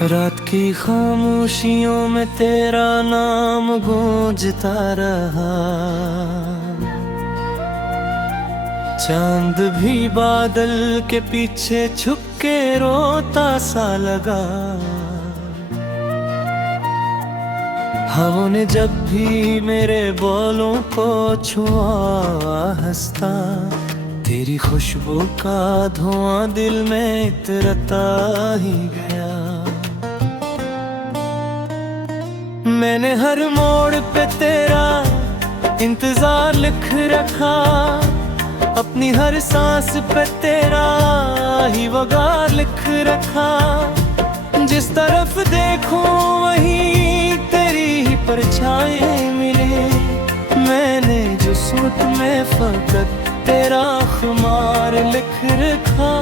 रात की खामोशियों में तेरा नाम गूंजता रहा। चांद भी बादल के पीछे छुप के रोता सा लगा। हवा ने जब भी मेरे बोलों को छुआ हंसता, तेरी खुशबू का धुआं दिल में इतरता ही गया। मैंने हर मोड़ पे तेरा इंतजार लिख रखा, अपनी हर सांस पे तेरा ही वगार लिख रखा। जिस तरफ देखूं वहीं तेरी ही परछाई मिले। मैंने जो सूरत में फकत तेरा खुमार लिख रखा।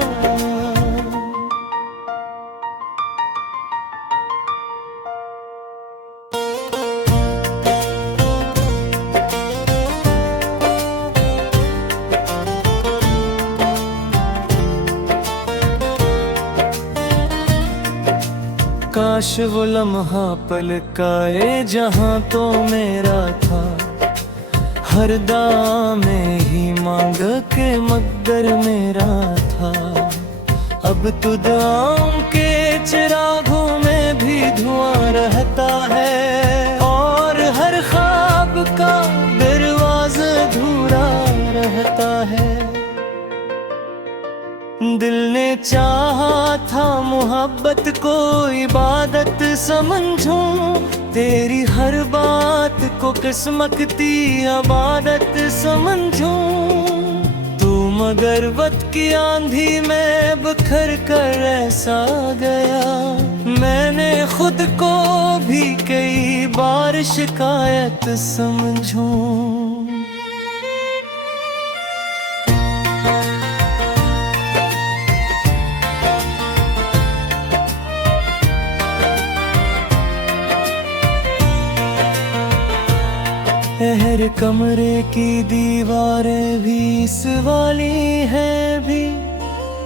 काश वो लम्हा पलकाए जहां तो मेरा था, हर दाम में ही मांग के मगर मेरा था। अब तो दुआओं के चिरागों में भी धुआं रहता है, और हर ख्वाब का दरवाज़ा अधूरा रहता है। दिल ने चाहा था मोहब्बत को इबादत समझूं, तेरी हर बात को किस्मती इबादत समझूं। तू मगर वक्त की आंधी में बिखर कर ऐसा गया, मैंने खुद को भी कई बार शिकायत समझूं। हर कमरे की दीवारें भी इस वाली है भी,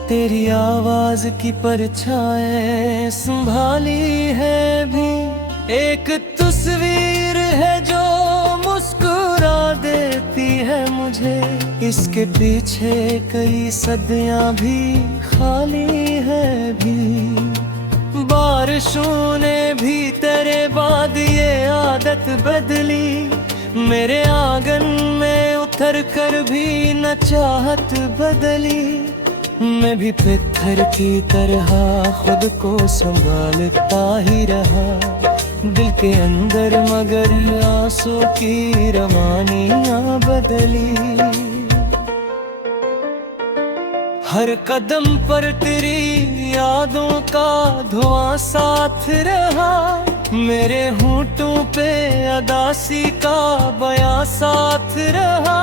तेरी आवाज की परछाएं संभाली है भी। एक तस्वीर है जो मुस्कुरा देती है मुझे, इसके पीछे कई सदियां भी खाली है भी। बारिशों ने भी तेरे बाद ये आदत बदली, मेरे आंगन में उतर कर भी न चाहत बदली। मैं भी पत्थर की तरह खुद को संभालता ही रहा, दिल के अंदर मगर आंसू की रवानियां बदली। हर कदम पर तेरी यादों का धुआं साथ रहा, मेरे होंठों पे अदासी का बयां साथ रहा।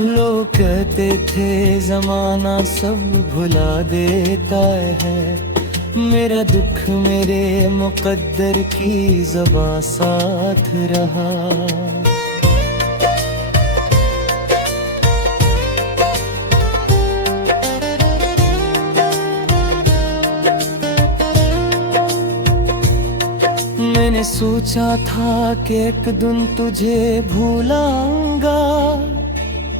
लोग कहते थे जमाना सब भुला देता है, मेरा दुख मेरे मुकद्दर की ज़बां साथ रहा। मैंने सोचा था कि एक दिन तुझे भूलाऊंगा,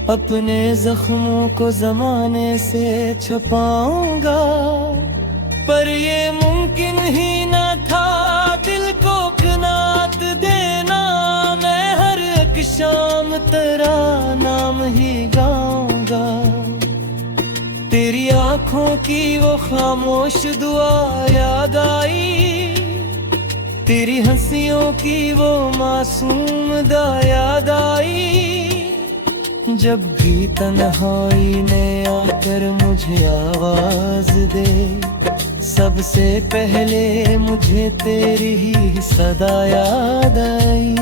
अपने जख्मों को जमाने से छुपाऊंगा। पर ये मुमकिन ही न था दिल को कनात देना, मैं हर एक शाम तेरा नाम ही गाऊंगा। तेरी आंखों की वो खामोश दुआ याद आई, तेरी हंसियों की वो मासूम दा याद आई। जब भी तन्हाई ने आकर मुझे आवाज दे, सबसे पहले मुझे तेरी ही सदा याद आई।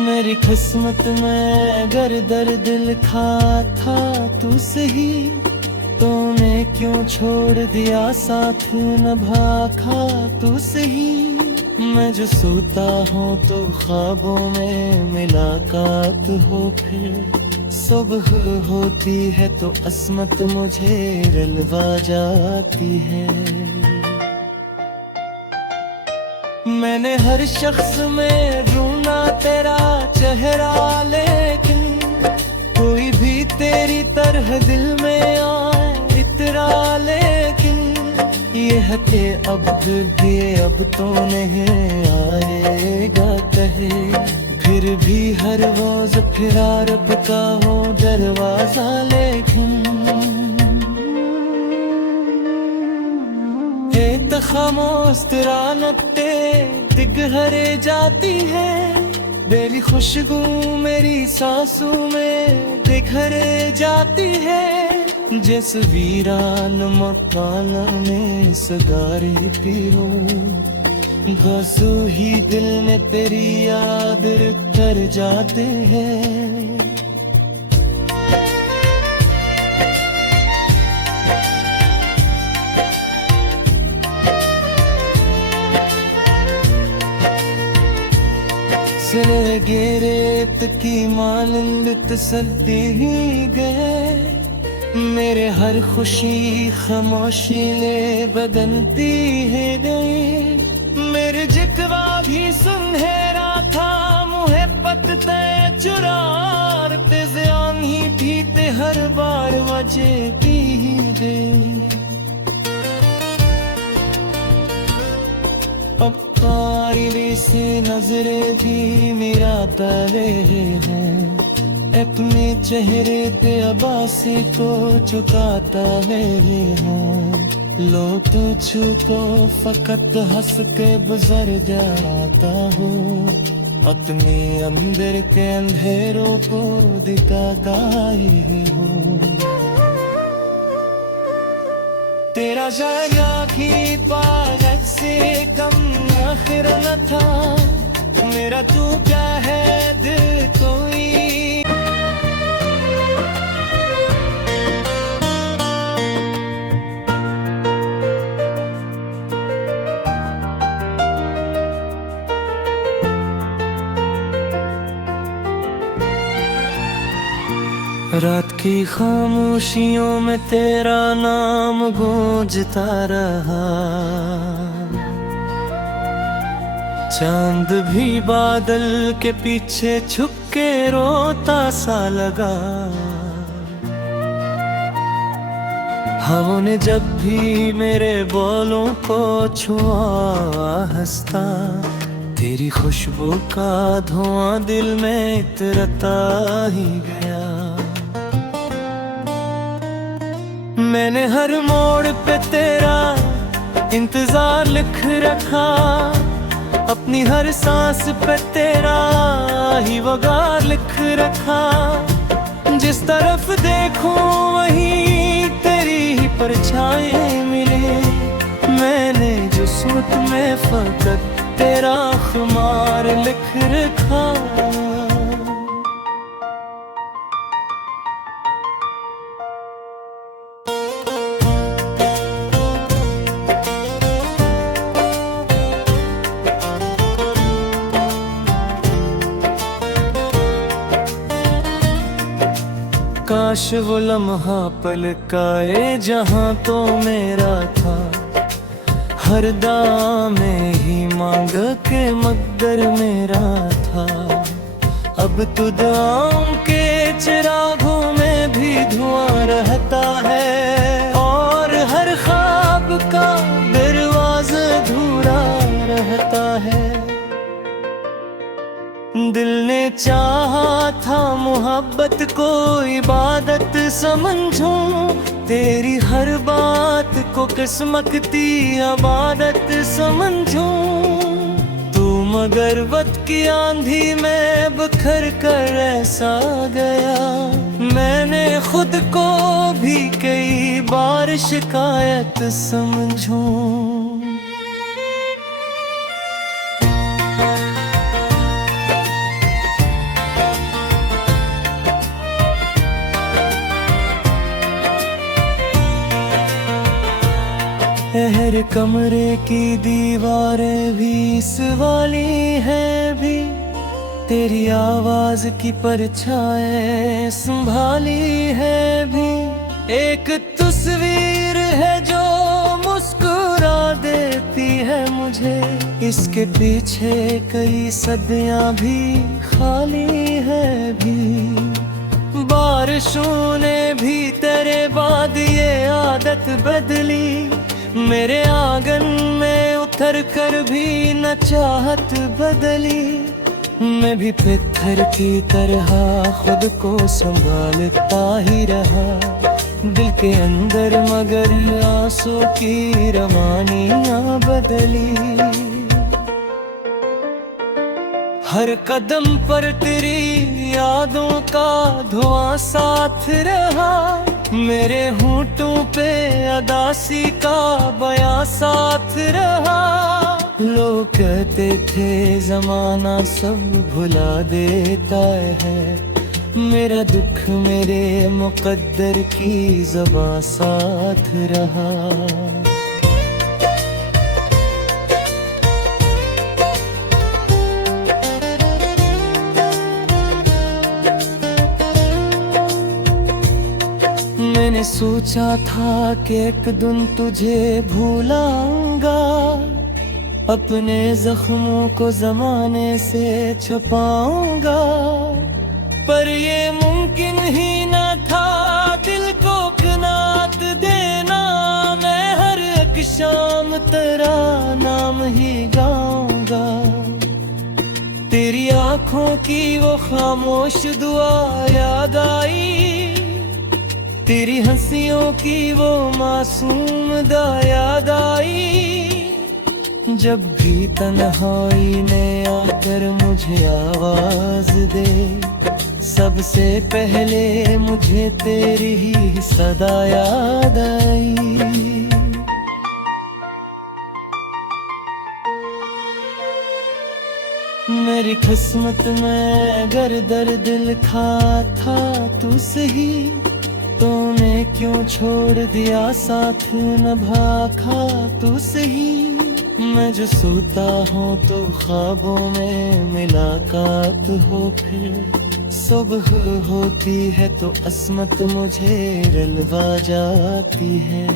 मेरी किस्मत में अगर दर्द लिखा था तू सही, तूने क्यों छोड़ दिया साथ निभाखा तू सही। मैं जो सोता हूँ तो ख्वाबों में मुलाकात हो, फिर सुबह होती है तो अस्मत मुझे रुलवा जाती है। मैंने हर शख्स में ढूंढा तेरा चेहरा, लेकिन कोई भी तेरी तरह दिल में आए इतरा। लेकिन ये है कि अब भी अब तो नहीं आएगा कहे, फिर भी हर रोज फिरा रब का हो दरवाजा। लेकिन एक खामोश तेरा नक्ते दिगहरे जाती है, बेली खुशबू मेरी सांसों में दिखरे जाती है। जिस वीरान मकान में सगारी पी हूँ, घसू ही दिल ने तेरी याद कर जाते हैं। सिरे गेरेत की मानंद तसल्ली ही गए, मेरे हर खुशी खामोशी ने बदलती है गई। मेरे जिक्वा भी सुनहरा था, मुहे पतते चुराते ज़ियान ही पीते हर बार वजह दी दे। अब पारी से नजरे भी मेरा तले हैं, अपने चेहरे पे अबासी को चुकाता मेरे हूँ। लो तुझको फकत हंस के गुजर जाता हूँ, अपने अंदर के अंधेरों को दिखाता ही हूँ। तेरा जाया भी पागल से कम आखिर न था, मेरा तू क्या है दिल कोई। रात की खामोशियों में तेरा नाम गूंजता रहा, चांद भी बादल के पीछे छुप के रोता सा लगा। हवा ने जब भी मेरे बोलों को छुआ हंसता, तेरी खुशबू का धुआं दिल में इतरता ही गया। मैंने हर मोड़ पे तेरा इंतजार लिख रखा, अपनी हर सांस पे तेरा ही वगार लिख रखा। जिस तरफ देखूं वहीं तेरी ही परछाएं मिले, मैंने जो सूरत में फकत तेरा खुमार लिख रखा। काश वो लम्हा पलकाए जहाँ तो मेरा था, हर दाम में ही मांग के मगर मेरा था। अब तो दाम के चिरागों में भी धुआं रहता है, और हर ख्वाब का दरवाज़ा अधूरा रहता है। दिल ने चाहा था मोहब्बत को इबादत समझूं, तेरी हर बात को किस्मती इबादत समझूं। तू मगर वक्त की आंधी में बिखर कर ऐसा गया, मैंने खुद को भी कई बार शिकायत समझूं। हर कमरे की दीवारें भी इस वाली है भी, तेरी आवाज की परछाएं संभाली है भी। एक तस्वीर है जो मुस्कुरा देती है मुझे, इसके पीछे कई सदियां भी खाली है भी। बारिशों ने भी तेरे बाद ये आदत बदली, मेरे आंगन में उतर कर भी न चाहत बदली। मैं भी पत्थर की तरह खुद को संभालता ही रहा, दिल के अंदर मगर आंसू की रवानियां बदली। हर कदम पर तेरी यादों का धुआं साथ रहा, मेरे होंठों पे अदासी का बयां साथ रहा। लोग कहते थे जमाना सब भुला देता है, मेरा दुख मेरे मुकद्दर की ज़बां साथ रहा। मैंने सोचा था कि एक दिन तुझे भूलाऊंगा, अपने जख्मों को जमाने से छुपाऊंगा। पर ये मुमकिन ही न था दिल को कनात देना, मैं हर एक शाम तेरा नाम ही गाऊंगा। तेरी आंखों की वो खामोश दुआ याद आई, तेरी हंसियों की वो मासूम दा याद आई। जब भी तन्हाई ने आकर मुझे आवाज दे, सबसे पहले मुझे तेरी ही सदा याद आई। मेरी किस्मत में अगर दर्द लिखा था तू सही, तूने क्यों छोड़ दिया साथ निभाखा तू सही। मैं जो सोता हूँ तो ख्वाबों में मुलाकात हो, फिर सुबह होती है तो अस्मत मुझे रुलवा जाती है।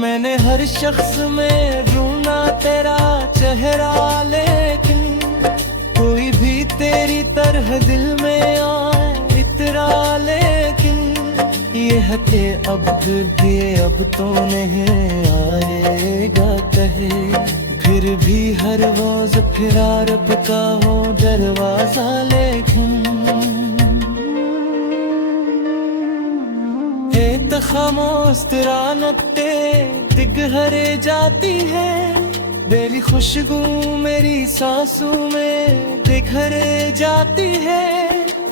मैंने हर शख्स में ढूंढा तेरा चेहरा, लेकिन कोई भी तेरी तरह दिल में आए इतरा। लेकिन ये है कि अब भी अब तो नहीं आएगा कहे, फिर भी हर रोज फिरा रब का हो दरवाजा। लेकिन एक खामोश तेरा नक्ते दिगहरे जाती है, तेरी खुशबू मेरी सांसों में दिखरे जाती है।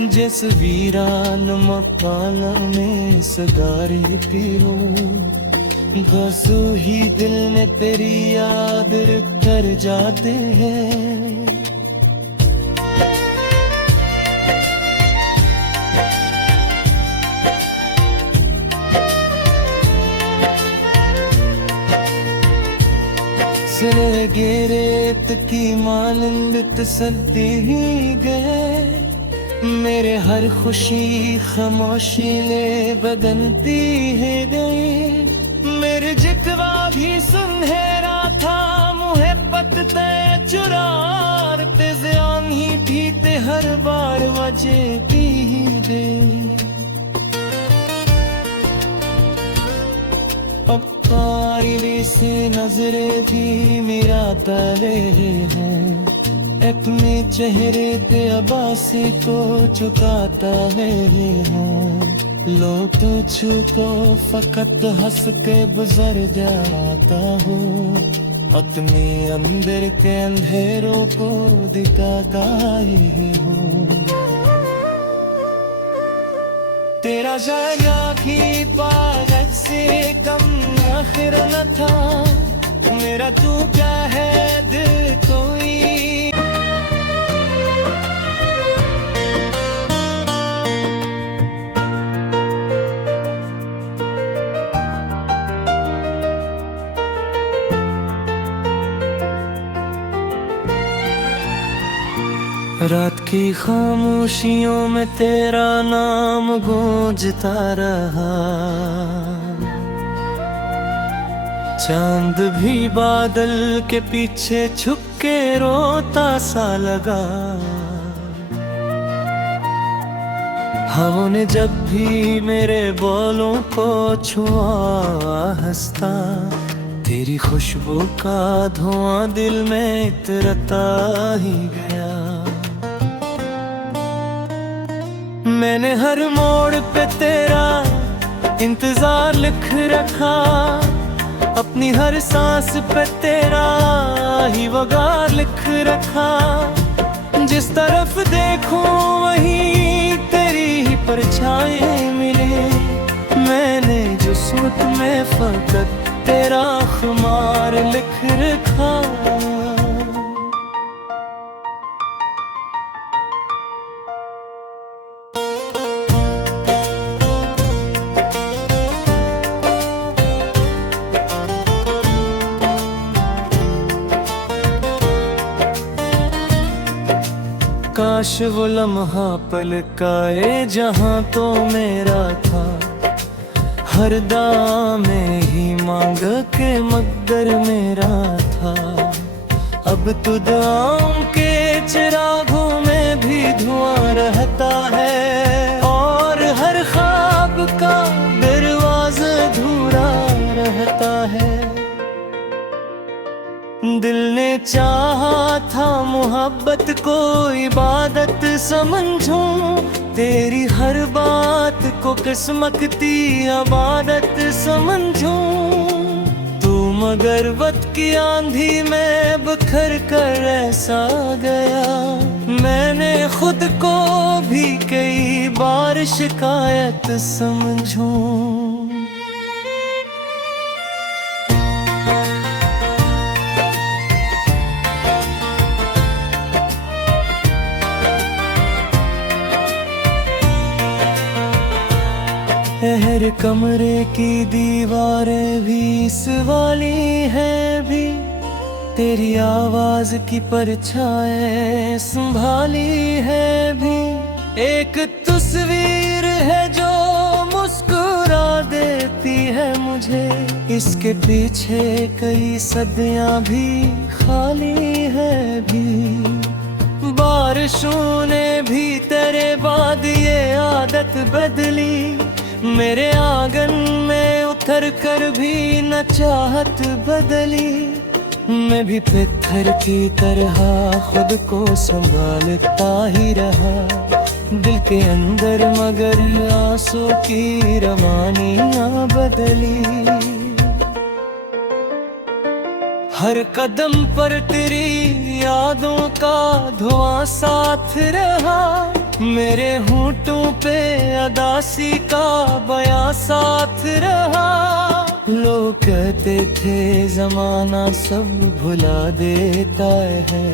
जिस वीरान मकान में सगारी पीलो, घसू ही दिल ने तेरी याद कर जाते हैं। सिरे रेत की मानंद तसल्ली ही गए, मेरे हर खुशी खामोशी ने बदलती है गई। मेरे जिक्वा भी सुनहरा था मुहे पतते चुरार पे ज़ियान ही पीते हर बार वजह दी दे। अब पारी से नजरे भी मेरा तले हैं, अपने चेहरे पे अबासी को चुकाता है। लोग तुझको फकत हंस के गुजर जाता हूँ, अपने अंदर के अंधेरों को दिखाता ही हूँ। तेरा जाना भी पागल से कम आखिर न था, मेरा तू क्या है दिल कोई। रात की खामोशियों में तेरा नाम गूंजता रहा, चांद भी बादल के पीछे छुप के रोता सा लगा। हवा ने जब भी मेरे बालों को छुआ हंसता, तेरी खुशबू का धुआं दिल में इतरता ही गया। मैंने हर मोड़ पे तेरा इंतजार लिख रखा, अपनी हर सांस पे तेरा ही वगार लिख रखा। जिस तरफ देखूं वहीं तेरी ही परछाएं मिले, मैंने जो सूरत में फकत तेरा खुमार लिख रखा। काश वो लम्हा पलकाए जहां तो मेरा था, हर दाम में ही मांग के मगर मेरा था। अब तो दुआओं के चिरागों में भी धुआं रहता है, और हर ख्वाब का दरवाज़ा अधूरा रहता है। दिल ने चाहा था मोहब्बत को इबादत समझूं, तेरी हर बात को किस्मती इबादत समझूं। तू मगर वक्त की आंधी में बिखर कर ऐसा गया, मैंने खुद को भी कई बार शिकायत समझूं। हर कमरे की दीवारें भी इस वाली है भी, तेरी आवाज की परछाएं संभाली है भी। एक तस्वीर है जो मुस्कुरा देती है मुझे, इसके पीछे कई सदियां भी खाली है भी। बारिशों ने भी तेरे बाद ये आदत बदली, मेरे आंगन में उतर कर भी न चाहत बदली। मैं भी पत्थर की तरह खुद को संभालता ही रहा, दिल के अंदर मगर आंसू की रवानियां बदली। हर कदम पर तेरी यादों का धुआं साथ रहा, मेरे होंठों पे अदासी का बयां साथ रहा। लोग कहते थे जमाना सब भुला देता है,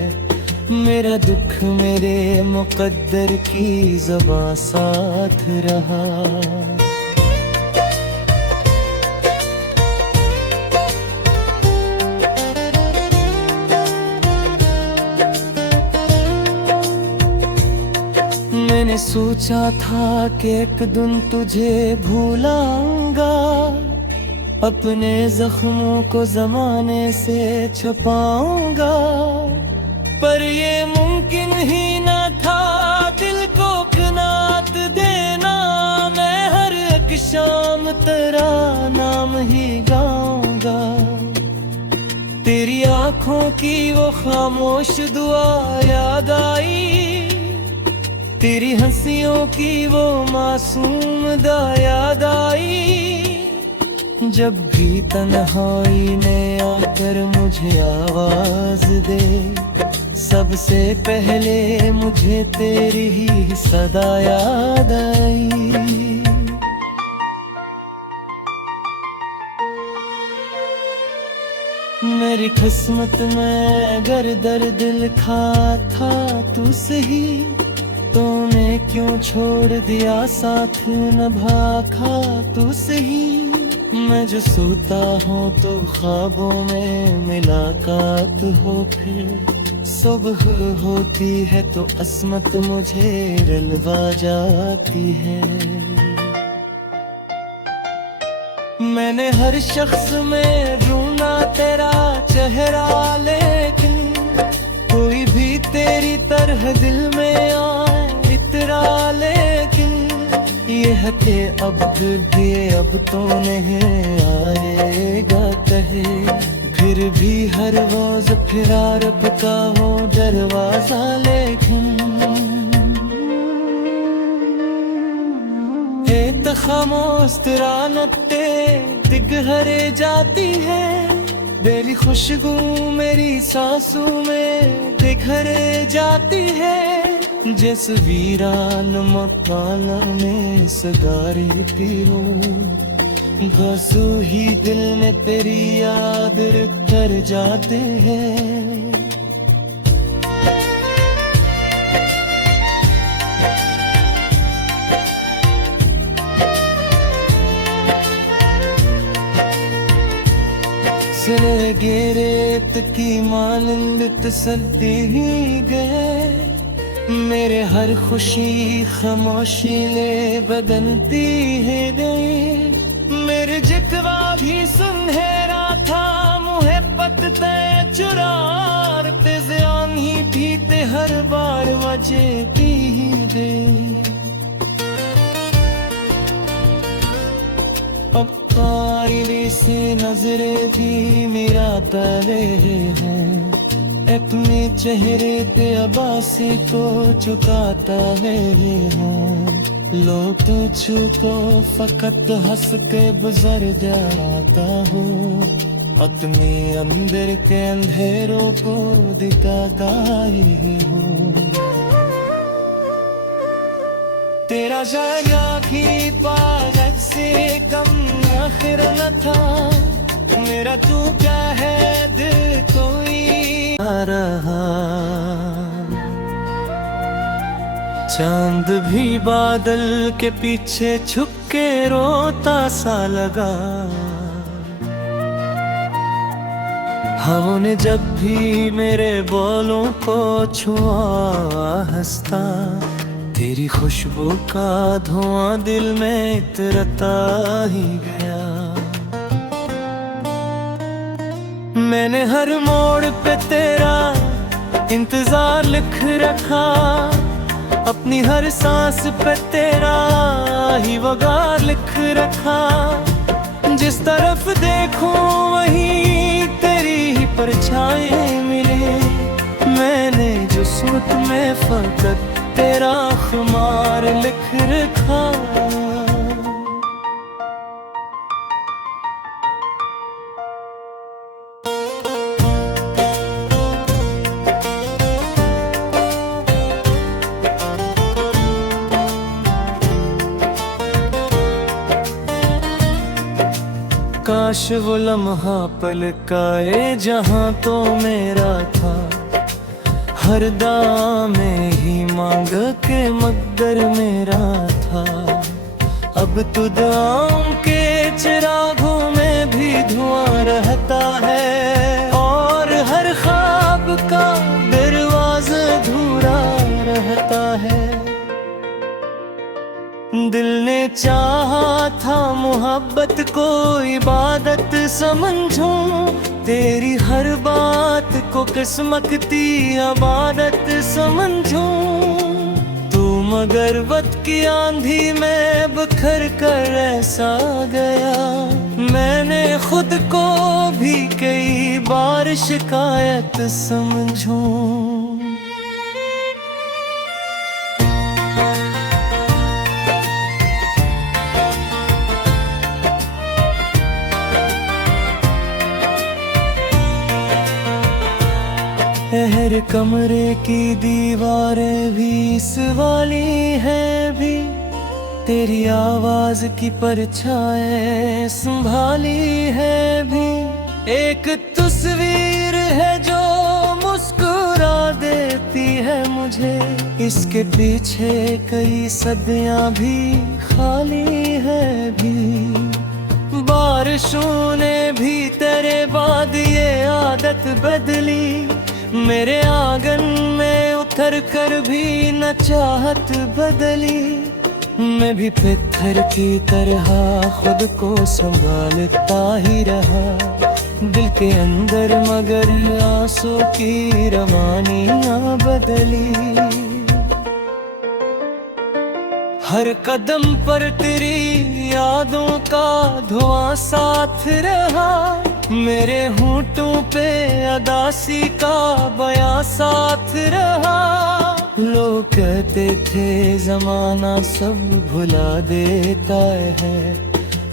मेरा दुख मेरे मुकद्दर की ज़बां साथ रहा। मैंने सोचा था कि एक दिन तुझे भूलाऊंगा, अपने जख्मों को जमाने से छुपाऊंगा। पर ये मुमकिन ही न था दिल को कनात देना, मैं हर एक शाम तेरा नाम ही गाऊंगा। तेरी आंखों की वो खामोश दुआ याद आई, तेरी हंसियों की वो मासूम दा याद आई। जब भी तन्हाई ने आकर मुझे आवाज दे, सबसे पहले मुझे तेरी ही सदा याद आई। मेरी किस्मत में अगर दर्द लिखा था तू सही, तूने क्यों छोड़ दिया साथ निभाखा तू सही। मैं जो सोता हूँ तो ख्वाबों में मुलाकात हो, फिर सुबह होती है तो अस्मत मुझे रुलवा जाती है। मैंने हर शख्स में ढूंढा तेरा चेहरा, लेकिन कोई भी तेरी तरह दिल में आए इतरा। लेकिन ये है कि अब भी अब तो नहीं आएगा कहे, फिर भी हर रोज फिरा रब का हो दरवाजा। लेकिन एक खामोश तिरानते दिगहरे जाती है, तेरी खुशबू मेरी सांसों में दिखरे जाती है। जिस वीरान मकान में सगारी थी हो, घसू ही दिल ने तेरी याद कर जाते हैं। सिले रेत की मानंद तसल्ली ही गए, मेरे हर खुशी खामोशी ने बदलती है गई। मेरे जितवा भी सुनहरा था मुहे पतते चुरार पे ज़ियान ही पीते हर बार वजह दी ही दे। अब पायरे से नजरे भी मेरा तले हैं, अपने चेहरे पे अबासी को चुकाता है हूँ। लोग तुझको फकत हंस के गुजर जाता हूँ, अपने अंदर के अंधेरों को दिखाता ही हूँ। तेरा जाया भी पागल से कम आखिर न था, मेरा तू क्या है दिल कोई रहा। चांद भी बादल के पीछे छुप के रोता सा लगा। हवा ने जब भी मेरे बोलों को छुआ हंसता, तेरी खुशबू का धुआं दिल में इतरता ही गया। मैंने हर मोड़ पे तेरा इंतजार लिख रखा, अपनी हर सांस पे तेरा ही वगार लिख रखा। जिस तरफ देखूं वहीं तेरी ही परछाई मिले, मैंने जो सूरत में फकत तेरा खुमार लिख रखा। काश वो लम्हा पलकाए जहां तो मेरा था, हर दाम में ही मांग के मगर मेरा था। अब तो दाम के चिरागों में भी धुआं रहता है, और हर ख्वाब का दरवाजा अधूरा रहता है। दिल ने चाहा था मोहब्बत को इबादत समझूं, तेरी हर बात को किस्मती इबादत समझूं। तू मगर वक्त की आंधी में बिखर कर ऐसा गया, मैंने खुद को भी कई बार शिकायत समझूं। हर कमरे की दीवारें भी इस वाली है भी, तेरी आवाज की परछाएं संभाली है भी। एक तस्वीर है जो मुस्कुरा देती है मुझे, इसके पीछे कई सदियां भी खाली है भी। बारिशों ने भी तेरे बाद ये आदत बदली, मेरे आंगन में उतर कर भी न चाहत बदली। मैं भी पत्थर की तरह खुद को संभालता ही रहा, दिल के अंदर मगर आंसू की रवानियां बदली। हर कदम पर तेरी यादों का धुआं साथ रहा, मेरे होंठों पे अदासी का बयां साथ रहा। लोग कहते थे जमाना सब भुला देता है,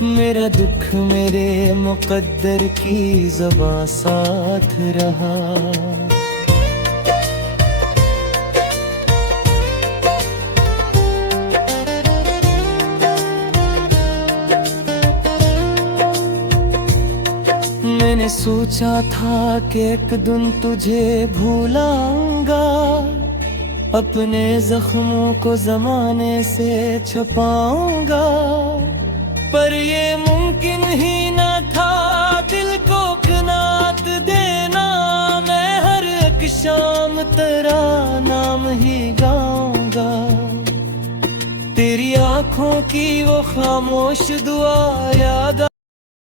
मेरा दुख मेरे मुकद्दर की ज़बां साथ रहा। मैंने सोचा था कि एक दिन तुझे भूलाऊंगा, अपने जख्मों को जमाने से छुपाऊंगा, पर ये मुमकिन ही न था दिल को कनात देना। मैं हर एक शाम तेरा नाम ही गाऊंगा, तेरी आंखों की वो खामोश दुआ याद